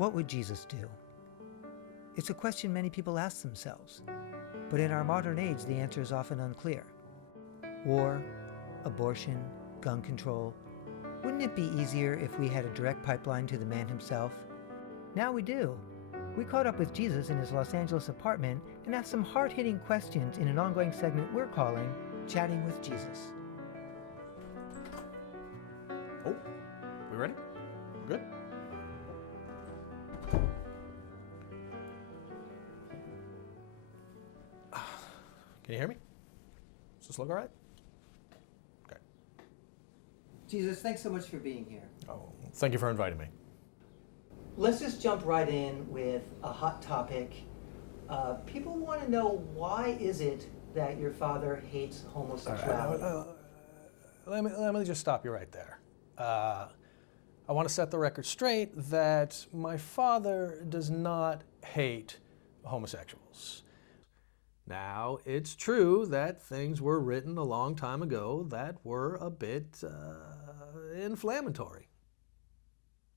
What would Jesus do? It's a question many people ask themselves, but in our modern age, the answer is often unclear. War, abortion, gun control. Wouldn't it be easier if we had a direct pipeline to the man himself? Now we do. We caught up with Jesus in his Los Angeles apartment and asked some hard-hitting questions in an ongoing segment we're calling Chatting with Jesus. Oh, we ready? Good? Can you hear me? Does this look all right? Okay. Jesus, thanks so much for being here. Oh, thank you for inviting me. Let's just jump right in with a hot topic. People want to know, why is it that your father hates homosexuality? Let me just stop you right there. I want to set the record straight that my father does not hate homosexuals. Now, it's true that things were written a long time ago that were a bit inflammatory.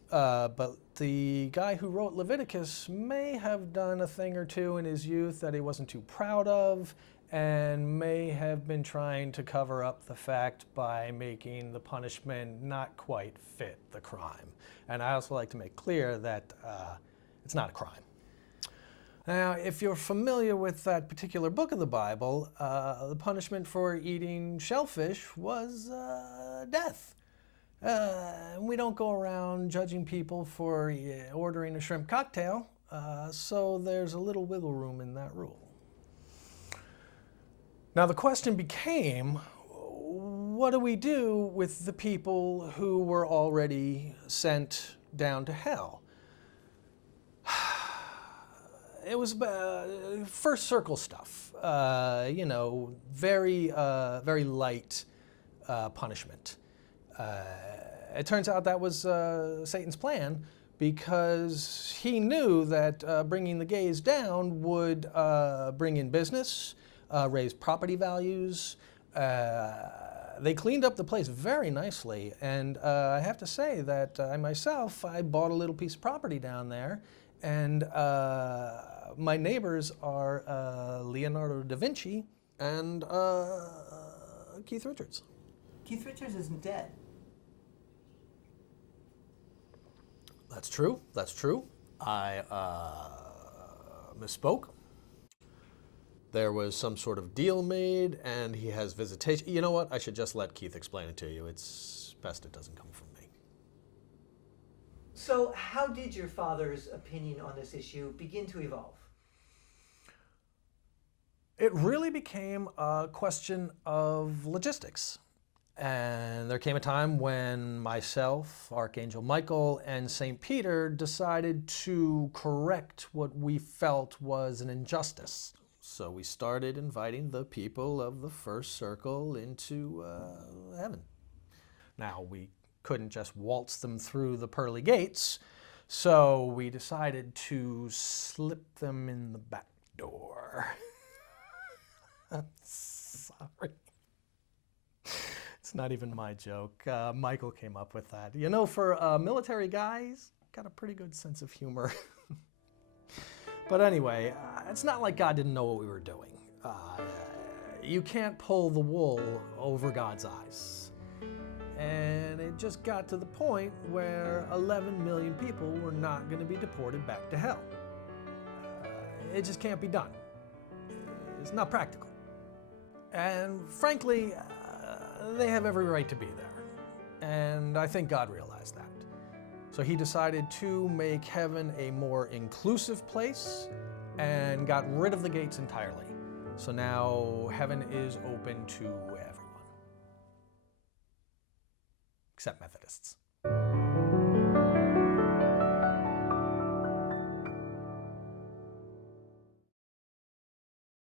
But the guy who wrote Leviticus may have done a thing or two in his youth that he wasn't too proud of, and may have been trying to cover up the fact by making the punishment not quite fit the crime. And I also like to make clear that it's not a crime. Now, if you're familiar with that particular book of the Bible, the punishment for eating shellfish was death. We don't go around judging people for ordering a shrimp cocktail, so there's a little wiggle room in that rule. Now, the question became, what do we do with the people who were already sent down to hell? It was first circle stuff, very light punishment. It turns out that was Satan's plan, because he knew that bringing the gays down would bring in business, raise property values. They cleaned up the place very nicely, and I have to say that I bought a little piece of property down there, and my neighbors are Leonardo da Vinci and Keith Richards. Keith Richards isn't dead. That's true. I misspoke. There was some sort of deal made, and he has visitation. You know what? I should just let Keith explain it to you. It's best it doesn't come from me. So how did your father's opinion on this issue begin to evolve? It really became a question of logistics. And there came a time when myself, Archangel Michael, and St. Peter decided to correct what we felt was an injustice. So we started inviting the people of the first circle into heaven. Now, we couldn't just waltz them through the pearly gates, so we decided to slip them in the back door. Sorry. It's not even my joke. Michael came up with that. You know, for military guys, got a pretty good sense of humor. But anyway, it's not like God didn't know what we were doing. You can't pull the wool over God's eyes. And it just got to the point where 11 million people were not going to be deported back to hell. It just can't be done. It's not practical. And frankly, they have every right to be there. And I think God realized that. So he decided to make heaven a more inclusive place and got rid of the gates entirely. So now heaven is open to everyone. Except Methodists.